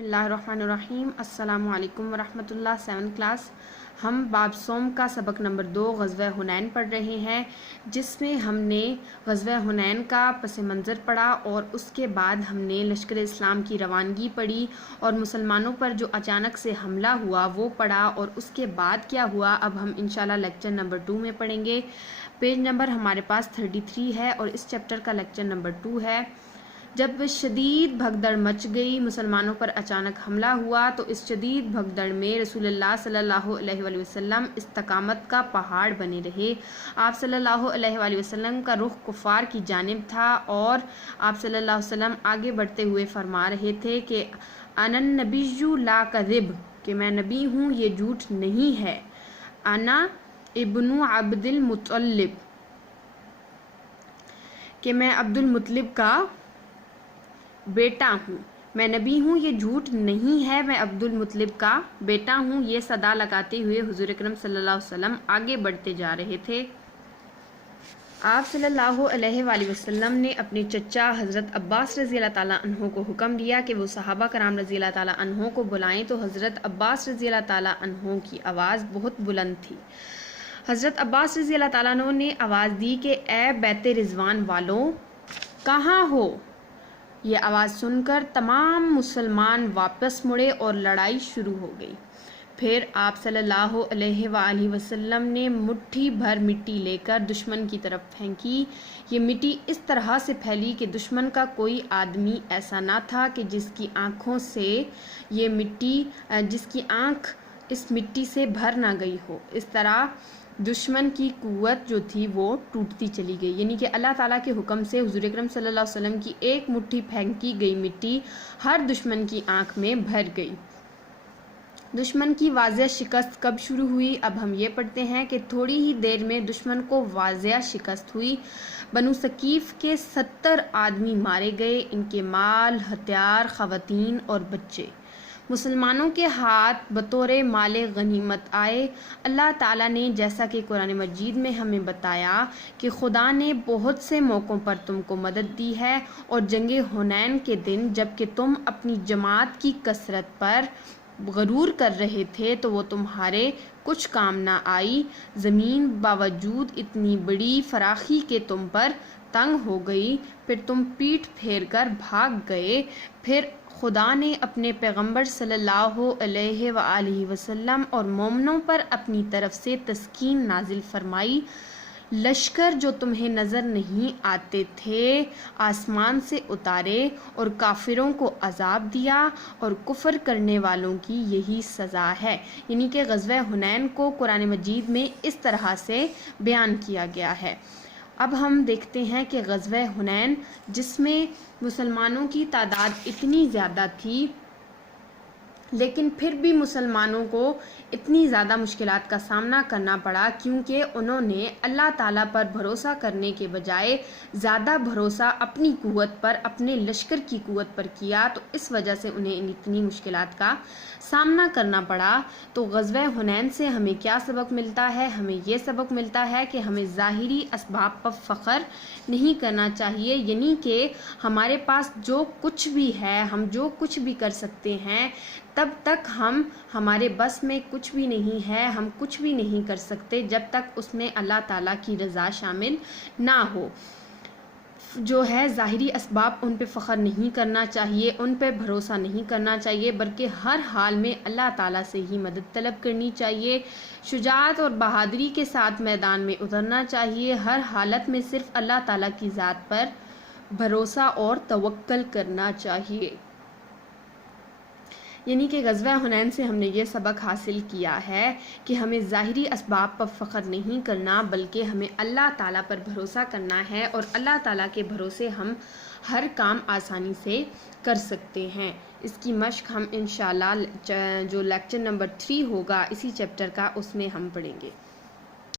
بسم اللہ الرحمن الرحیم۔ السلام علیکم ورحمۃ اللہ۔ 7 کلاس ہم باب صوم کا سبق نمبر 2 غزوہ حنین پڑھ رہے ہیں، جس میں ہم نے غزوہ حنین کا پس منظر پڑھا اور اس کے بعد ہم نے لشکر اسلام کی روانگی پڑھی اور مسلمانوں پر جو اچانک سے حملہ ہوا وہ پڑھا اور اس کے بعد کیا ہوا اب ہم انشاءاللہ لیکچر نمبر 2 میں پڑھیں گے۔ پیج نمبر ہمارے پاس 33 ہے اور اس چیپٹر کا لیکچر نمبر 2 ہے۔ جب شدید بھگدڑ مچ گئی، مسلمانوں پر اچانک حملہ ہوا، تو اس شدید بھگدڑ میں رسول اللہ صلی اللہ علیہ وآلہ وسلم استقامت کا پہاڑ بنے رہے۔ آپ صلی اللہ علیہ وآلہ وسلم کا رخ کفار کی جانب تھا اور آپ صلی اللہ علیہ وسلم آگے بڑھتے ہوئے فرما رہے تھے کہ انا النبی لا کذب، کہ میں نبی ہوں، یہ جھوٹ نہیں ہے۔ انا ابن عبد المطلب، کہ میں عبد المطلب کا بیٹا ہوں، میں نبی ہوں، یہ جھوٹ نہیں ہے، میں عبد المطلب کا بیٹا ہوں۔ یہ صدا لگاتے ہوئے حضور اکرم صلی اللہ علیہ وسلم آگے بڑھتے جا رہے تھے۔ آپ صلی اللہ علیہ وآلہ وسلم نے اپنے چچا حضرت عباس رضی اللہ تعالیٰ عنہ کو حکم دیا کہ وہ صحابہ کرام رضی اللہ تعالیٰ عنہ کو بلائیں، تو حضرت عباس رضی اللہ تعالیٰ عنہ کی آواز بہت بلند تھی۔ حضرت عباس رضی اللہ تعالیٰ عنہ نے آواز دی کہ اے بیت رضوان والوں، کہاں ہو؟ یہ آواز سن کر تمام مسلمان واپس مڑے اور لڑائی شروع ہو گئی۔ پھر آپ صلی اللہ علیہ وآلہ وسلم نے مٹھی بھر مٹی لے کر دشمن کی طرف پھینکی۔ یہ مٹی اس طرح سے پھیلی کہ دشمن کا کوئی آدمی ایسا نہ تھا کہ جس کی آنکھ اس مٹی سے بھر نہ گئی ہو۔ اس طرح دشمن کی قوت جو تھی وہ ٹوٹتی چلی گئی، یعنی کہ اللہ تعالیٰ کے حکم سے حضور اکرم صلی اللہ علیہ وسلم کی ایک مٹھی پھینکی گئی مٹی ہر دشمن کی آنکھ میں بھر گئی۔ دشمن کی واضح شکست کب شروع ہوئی؟ اب ہم یہ پڑھتے ہیں کہ تھوڑی ہی دیر میں دشمن کو واضح شکست ہوئی۔ بنو ثقیف کے 70 آدمی مارے گئے، ان کے مال، ہتھیار، خواتین اور بچے مسلمانوں کے ہاتھ بطور مال غنیمت آئے۔ اللہ تعالیٰ نے جیسا کہ قرآن مجید میں ہمیں بتایا کہ خدا نے بہت سے موقعوں پر تم کو مدد دی ہے، اور جنگ حنین کے دن جب کہ تم اپنی جماعت کی کثرت پر غرور کر رہے تھے تو وہ تمہارے کچھ کام نہ آئی۔ زمین باوجود اتنی بڑی فراخی کے تم پر تنگ ہو گئی، پھر تم پیٹھ پھیر کر بھاگ گئے۔ پھر خدا نے اپنے پیغمبر صلی اللہ علیہ وآلہ وسلم اور مومنوں پر اپنی طرف سے تسکین نازل فرمائی۔ لشکر جو تمہیں نظر نہیں آتے تھے آسمان سے اتارے اور کافروں کو عذاب دیا، اور کفر کرنے والوں کی یہی سزا ہے۔ یعنی کہ غزوہ حنین کو قرآن مجید میں اس طرح سے بیان کیا گیا ہے۔ اب ہم دیکھتے ہیں کہ غزوہ حنین، جس میں مسلمانوں کی تعداد اتنی زیادہ تھی لیکن پھر بھی مسلمانوں کو اتنی زیادہ مشکلات کا سامنا کرنا پڑا، کیونکہ انہوں نے اللہ تعالیٰ پر بھروسہ کرنے کے بجائے زیادہ بھروسہ اپنی قوت پر، اپنے لشکر کی قوت پر کیا، تو اس وجہ سے انہیں اتنی مشکلات کا سامنا کرنا پڑا۔ تو غزوہ حنین سے ہمیں کیا سبق ملتا ہے؟ ہمیں یہ سبق ملتا ہے کہ ہمیں ظاہری اسباب پر فخر نہیں کرنا چاہیے، یعنی کہ ہمارے پاس جو کچھ بھی ہے، ہم جو کچھ بھی کر سکتے ہیں، تب تک ہمارے بس میں کچھ بھی نہیں ہے، ہم کچھ بھی نہیں کر سکتے جب تک اس میں اللہ تعالیٰ کی رضا شامل نہ ہو۔ جو ہے ظاہری اسباب، ان پہ فخر نہیں کرنا چاہیے، ان پہ بھروسہ نہیں کرنا چاہیے، بلکہ ہر حال میں اللہ تعالیٰ سے ہی مدد طلب کرنی چاہیے۔ شجاعت اور بہادری کے ساتھ میدان میں اترنا چاہیے، ہر حالت میں صرف اللہ تعالیٰ کی ذات پر بھروسہ اور توکل کرنا چاہیے۔ یعنی کہ غزوہ حنین سے ہم نے یہ سبق حاصل کیا ہے کہ ہمیں ظاہری اسباب پر فخر نہیں کرنا، بلکہ ہمیں اللہ تعالیٰ پر بھروسہ کرنا ہے، اور اللہ تعالیٰ کے بھروسے ہم ہر کام آسانی سے کر سکتے ہیں۔ اس کی مشق ہم انشاءاللہ جو لیکچر نمبر 3 ہوگا اسی چیپٹر کا، اس میں ہم پڑھیں گے۔